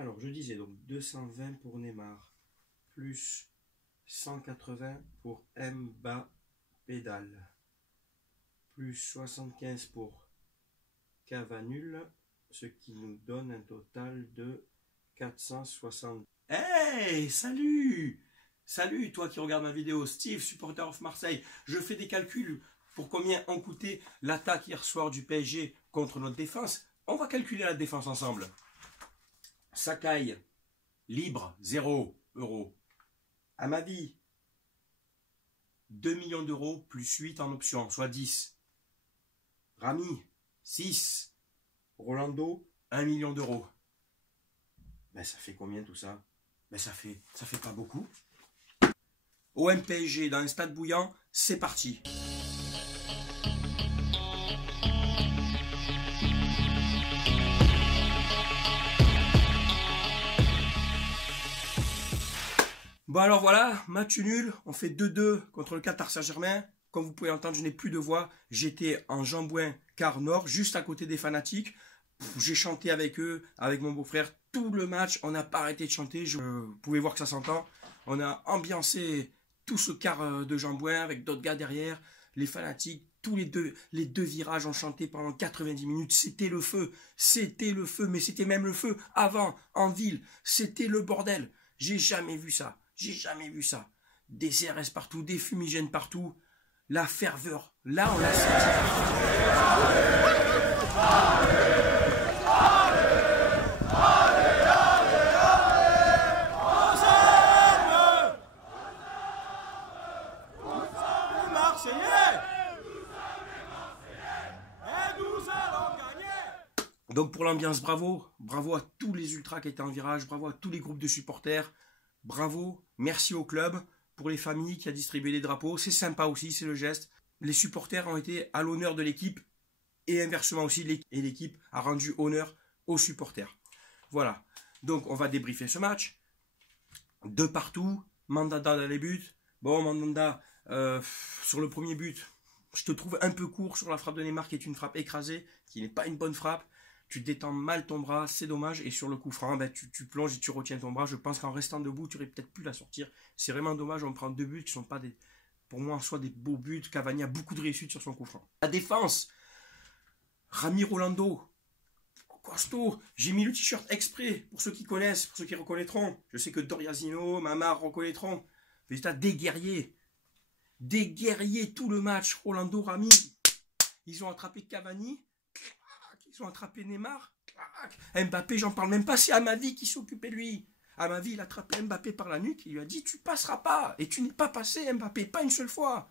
Alors, je disais donc 220 pour Neymar, plus 180 pour Mbappé, plus 75 pour Cavanul, ce qui nous donne un total de 460. Hey, salut! Salut, toi qui regardes ma vidéo, Steve, supporter of Marseille. Je fais des calculs pour combien ont coûté l'attaque hier soir du PSG contre notre défense. On va calculer la défense ensemble. Sakai, libre, 0 €. Amadi, 2 millions d'euros plus 8 en option, soit 10. Rami, 6. Rolando, 1 million d'euros. Ben ça fait combien tout ça? Ben ça fait pas beaucoup. OM PSG dans un stade bouillant, c'est parti. Bon alors voilà, match nul, on fait 2-2 contre le Qatar Saint-Germain. Comme vous pouvez entendre, je n'ai plus de voix. J'étais en Jambouin, quart nord, juste à côté des fanatiques. J'ai chanté avec eux, avec mon beau-frère, tout le match. On n'a pas arrêté de chanter, vous pouvez voir que ça s'entend. On a ambiancé tout ce quart de Jambouin avec d'autres gars derrière. Les fanatiques, tous les deux virages ont chanté pendant 90 minutes. C'était le feu, mais c'était même le feu avant, en ville. C'était le bordel. J'ai jamais vu ça. J'ai jamais vu ça. Des CRS partout, des fumigènes partout. La ferveur, là on l'a senti. Donc pour l'ambiance, bravo. Bravo à tous les ultras qui étaient en virage. Bravo à tous les groupes de supporters. Bravo, merci au club, pour les familles qui a distribué les drapeaux. C'est sympa aussi, c'est le geste. Les supporters ont été à l'honneur de l'équipe et inversement aussi, et l'équipe a rendu honneur aux supporters. Voilà, donc on va débriefer ce match. De partout, Mandanda dans les buts. Bon, Mandanda, sur le premier but, je te trouve un peu court sur la frappe de Neymar qui est une frappe écrasée, qui n'est pas une bonne frappe. Tu détends mal ton bras, c'est dommage. Et sur le coup franc, ben, tu plonges et tu retiens ton bras. Je pense qu'en restant debout, tu aurais peut-être pu la sortir. C'est vraiment dommage. On prend deux buts qui ne sont pas des, pour moi, en soi des beaux buts. Cavani a beaucoup de réussite sur son coup franc. La défense, Rami, Rolando, costaud. J'ai mis le t-shirt exprès pour ceux qui connaissent, pour ceux qui reconnaîtront. Je sais que Doriazino, Mamar reconnaîtront. Mais des guerriers. Des guerriers tout le match. Rolando, Rami. Ils ont attrapé Cavani. Ils ont attrapé Neymar. Mbappé, j'en parle même pas, c'est Amadi qui s'occupait de lui. Amadi, il a attrapé Mbappé par la nuque, il lui a dit tu passeras pas. Et tu n'es pas passé, Mbappé, pas une seule fois.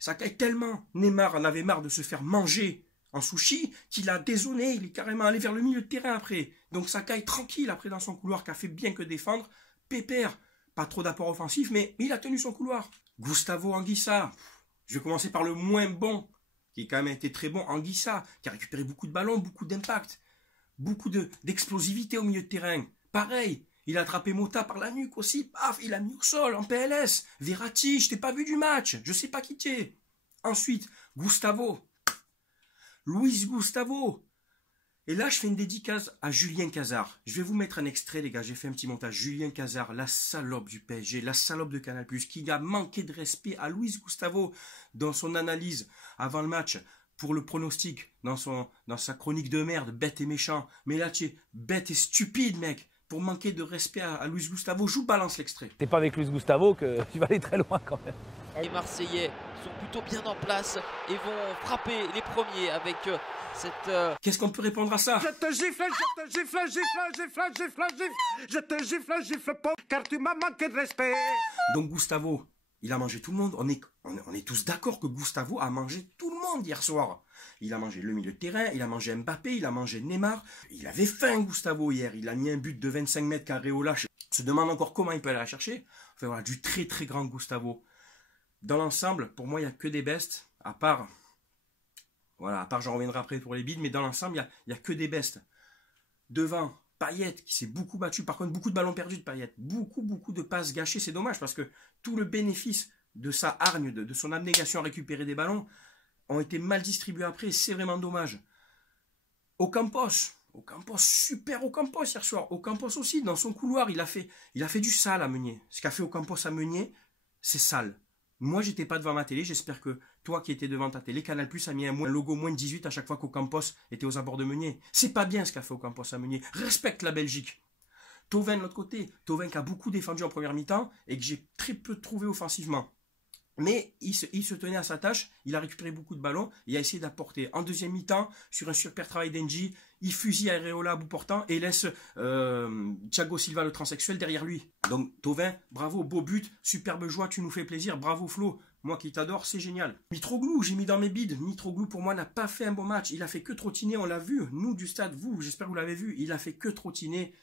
Ça caille tellement. Neymar en avait marre de se faire manger en sushi qu'il a dézonné, il est carrément allé vers le milieu de terrain après. Donc ça caille tranquille après dans son couloir qui a fait bien que défendre. Pépère, pas trop d'apport offensif, mais il a tenu son couloir. Gustavo Anguissa, je vais commencer par le moins bon, qui a quand même été très bon, Anguissa, qui a récupéré beaucoup de ballons, beaucoup d'impact, beaucoup d'explosivité au milieu de terrain. Pareil, il a attrapé Mota par la nuque aussi, paf, il a mis au sol, en PLS. Verratti, je t'ai pas vu du match, je sais pas qui t'es. Ensuite, Gustavo, Luis Gustavo. Et là, je fais une dédicace à Julien Cazard. Je vais vous mettre un extrait, les gars, j'ai fait un petit montage. Julien Cazard, la salope du PSG, la salope de Canal+, qui a manqué de respect à Luis Gustavo dans son analyse avant le match, pour le pronostic, dans sa chronique de merde, bête et méchant. Mais là, tu es bête et stupide, mec, pour manquer de respect à Luis Gustavo. Je vous balance l'extrait. T'es pas avec Luis Gustavo que tu vas aller très loin quand même. Les Marseillais sont plutôt bien en place et vont frapper les premiers avec cette... Qu'est-ce qu'on peut répondre à ça? Je te gifle, je te gifle, je te gifle, gifle pas, car tu m'as manqué de respect. Donc Gustavo, il a mangé tout le monde. On est tous d'accord que Gustavo a mangé tout le monde hier soir. Il a mangé le milieu de terrain, il a mangé Mbappé, il a mangé Neymar. Il avait faim, Gustavo, hier. Il a mis un but de 25 mètres qu'Areola se demande encore comment il peut aller la chercher. Enfin voilà, du très très grand Gustavo. Dans l'ensemble, pour moi, il n'y a que des bestes, à part... Voilà, à part j'en reviendrai après pour les bides, mais dans l'ensemble, il n'y a que des bestes. Devant, Payet, qui s'est beaucoup battu, par contre, beaucoup de ballons perdus de Payet. Beaucoup de passes gâchées, c'est dommage, parce que tout le bénéfice de sa hargne, de son abnégation à récupérer des ballons, ont été mal distribués après, c'est vraiment dommage. Ocampos, Ocampos, super Ocampos hier soir. Ocampos aussi, dans son couloir, il a fait du sale à Meunier. Ce qu'a fait Ocampos à Meunier, c'est sale. Moi, j'étais pas devant ma télé. J'espère que toi qui étais devant ta télé, Canal+ a mis un logo moins de 18 à chaque fois qu'Ocampos était aux abords de Meunier. C'est pas bien ce qu'a fait Ocampos à Meunier. Respecte la Belgique. Thauvin de l'autre côté. Thauvin qui a beaucoup défendu en première mi-temps et que j'ai très peu trouvé offensivement. Mais il se tenait à sa tâche, il a récupéré beaucoup de ballons et a essayé d'apporter. En deuxième mi-temps, sur un super travail d'Engie, il fusille Areola à bout portant et laisse Thiago Silva, le transsexuel, derrière lui. Donc Thauvin, bravo, beau but, superbe joie, tu nous fais plaisir, bravo Flo, moi qui t'adore, c'est génial. Mitroglou, j'ai mis dans mes bides, Mitroglou pour moi n'a pas fait un bon match, il a fait que trottiner, on l'a vu, nous du stade, vous, j'espère que vous l'avez vu, il a fait que trottiner.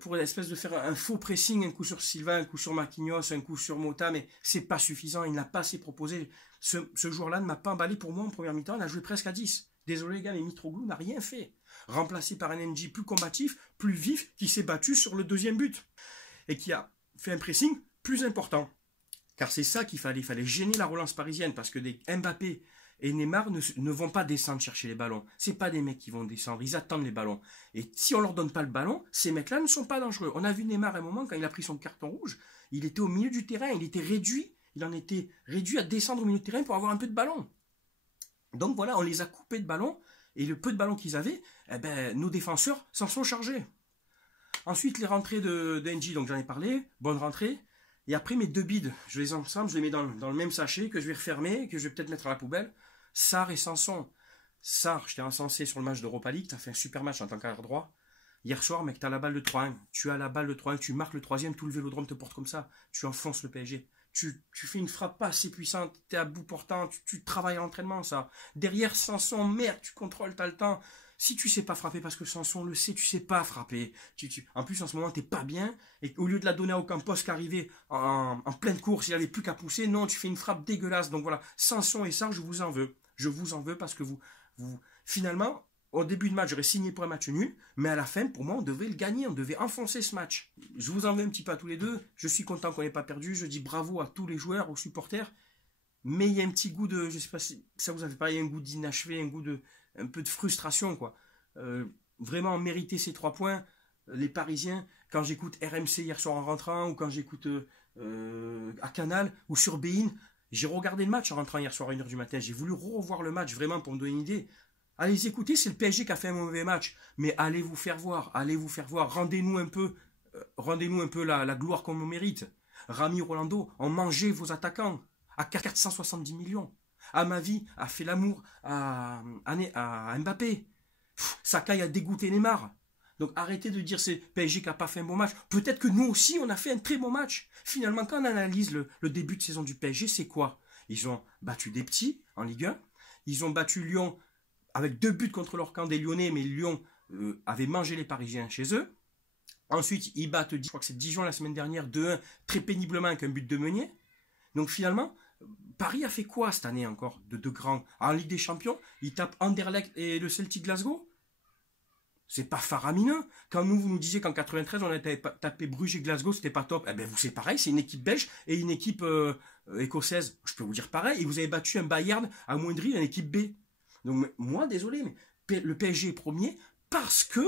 Pour une espèce de faire un faux pressing, un coup sur Silva, un coup sur Marquinhos, un coup sur Mota, mais c'est pas suffisant, il n'a pas assez proposé. Ce joueur-là ne m'a pas emballé pour moi en première mi-temps, il a joué presque à 10. Désolé les gars, mais Mitroglou n'a rien fait. Remplacé par un NG plus combatif, plus vif, qui s'est battu sur le deuxième but. Et qui a fait un pressing plus important. Car c'est ça qu'il fallait. Il fallait gêner la relance parisienne, parce que des Mbappé et Neymar ne vont pas descendre chercher les ballons. C'est pas des mecs qui vont descendre, ils attendent les ballons. Et si on leur donne pas le ballon, ces mecs-là ne sont pas dangereux. On a vu Neymar à un moment, quand il a pris son carton rouge, il était au milieu du terrain, il était réduit. Il en était réduit à descendre au milieu du terrain pour avoir un peu de ballon. Donc voilà, on les a coupés de ballon, et le peu de ballon qu'ils avaient, eh ben, nos défenseurs s'en sont chargés. Ensuite, les rentrées d'Engie, donc j'en ai parlé, bonne rentrée. Et après, mes deux bides, je les ensemble, je les mets dans le même sachet, que je vais refermer, que je vais peut-être mettre à la poubelle. Sarr et Sanson. Sarr, je t'ai encensé sur le match d'Europa League, tu as fait un super match en tant qu'arrière droit. Hier soir, mec, tu as la balle de 3-1. Tu as la balle de 3-1, tu marques le troisième, tout le Vélodrome te porte comme ça. Tu enfonces le PSG. Tu fais une frappe pas assez puissante, tu es à bout portant, tu travailles à l'entraînement, ça. Derrière Sanson, merde, tu contrôles, tu as le temps. Si tu sais pas frapper, parce que Sanson le sait, tu sais pas frapper. En plus, en ce moment, t'es pas bien. Et au lieu de la donner à Ocampos qui arrivait en pleine course, il avait plus qu'à pousser. Non, tu fais une frappe dégueulasse. Donc voilà, Sanson et Sarr, je vous en veux. Je vous en veux parce que vous finalement, au début de match, j'aurais signé pour un match nul. Mais à la fin, pour moi, on devait le gagner. On devait enfoncer ce match. Je vous en veux un petit peu à tous les deux. Je suis content qu'on n'ait pas perdu. Je dis bravo à tous les joueurs, aux supporters. Mais il y a un petit goût de, je sais pas si ça vous avait parlé, un goût d'inachevé, un peu de frustration, quoi. Vraiment mériter ces 3 points, les Parisiens, quand j'écoute RMC hier soir en rentrant, ou quand j'écoute à Canal, ou sur Bein, j'ai regardé le match en rentrant hier soir à 1h du matin, j'ai voulu revoir le match, vraiment, pour me donner une idée. Allez écouter, c'est le PSG qui a fait un mauvais match, mais allez vous faire voir, rendez-nous un peu la gloire qu'on nous mérite. Rami Rolando, on mangeait vos attaquants à 470 millions. Amavi a fait l'amour à Mbappé. Sakai a dégoûté Neymar. Donc arrêtez de dire c'est PSG qui n'a pas fait un bon match. Peut-être que nous aussi on a fait un très bon match. Finalement, quand on analyse le début de saison du PSG, c'est quoi? Ils ont battu des petits en Ligue 1. Ils ont battu Lyon avec 2 buts contre leur camp des Lyonnais, mais Lyon avait mangé les Parisiens chez eux. Ensuite, ils battent, je crois que c'est Dijon la semaine dernière, 2-1, très péniblement avec un but de Meunier. Donc finalement, Paris a fait quoi cette année encore de grands? En Ligue des Champions, ils tapent Anderlecht et le Celtic Glasgow. C'est pas faramineux. Quand vous nous disiez qu'en 93, on a tapé Bruges et Glasgow, c'était pas top. Eh ben vous, c'est pareil, c'est une équipe belge et une équipe écossaise. Je peux vous dire pareil. Et vous avez battu un Bayern à Moindry, une équipe B. Donc moi, désolé, mais le PSG est premier parce que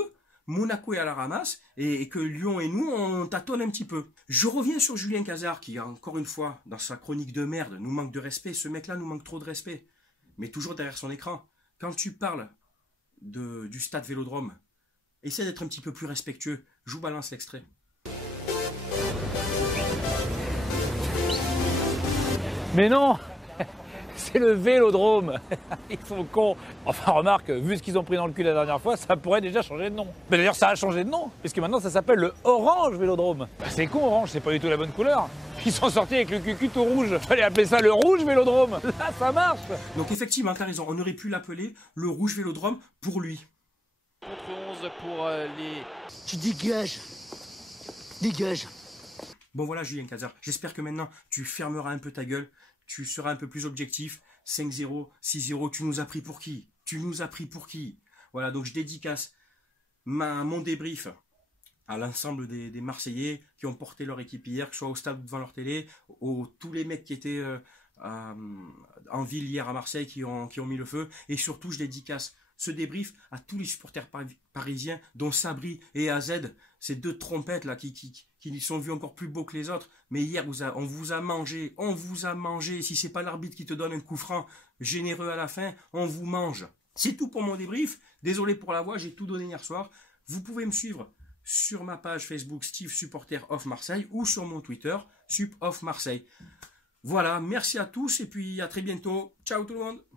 Monaco est à la ramasse et que Lyon et nous, on tâtonne un petit peu. Je reviens sur Julien Cazard qui, encore une fois, dans sa chronique de merde, nous manque de respect. Ce mec-là nous manque trop de respect. Mais toujours derrière son écran. Quand tu parles du stade Vélodrome, essaie d'être un petit peu plus respectueux. Je vous balance l'extrait. Mais non, c'est le Vélodrome. Ils sont cons. Enfin, remarque, vu ce qu'ils ont pris dans le cul la dernière fois, ça pourrait déjà changer de nom. Mais d'ailleurs, ça a changé de nom, puisque maintenant ça s'appelle le Orange Vélodrome. Bah, c'est con, Orange, c'est pas du tout la bonne couleur. Ils sont sortis avec le cucu tout rouge. Fallait appeler ça le Rouge Vélodrome. Là, ça marche. Donc effectivement, t'as raison, on aurait pu l'appeler le Rouge Vélodrome pour lui. Contre 11 pour les... Tu dégages. Dégage. Bon voilà Julien Cazard, j'espère que maintenant tu fermeras un peu ta gueule, tu seras un peu plus objectif. 5-0, 6-0, tu nous as pris pour qui? Tu nous as pris pour qui? Voilà, donc je dédicace mon débrief à l'ensemble des Marseillais qui ont porté leur équipe hier, que ce soit au stade ou devant leur télé, tous les mecs qui étaient en ville hier à Marseille qui ont mis le feu, et surtout je dédicace ce débrief à tous les supporters parisiens, dont Sabri et AZ, ces deux trompettes là qui sont vus encore plus beaux que les autres. Mais hier, on vous a mangé, Si c'est pas l'arbitre qui te donne un coup franc généreux à la fin, on vous mange. C'est tout pour mon débrief. Désolé pour la voix, j'ai tout donné hier soir. Vous pouvez me suivre sur ma page Facebook Steve Supporter of Marseille ou sur mon Twitter Sup of Marseille. Voilà, merci à tous et puis à très bientôt. Ciao tout le monde.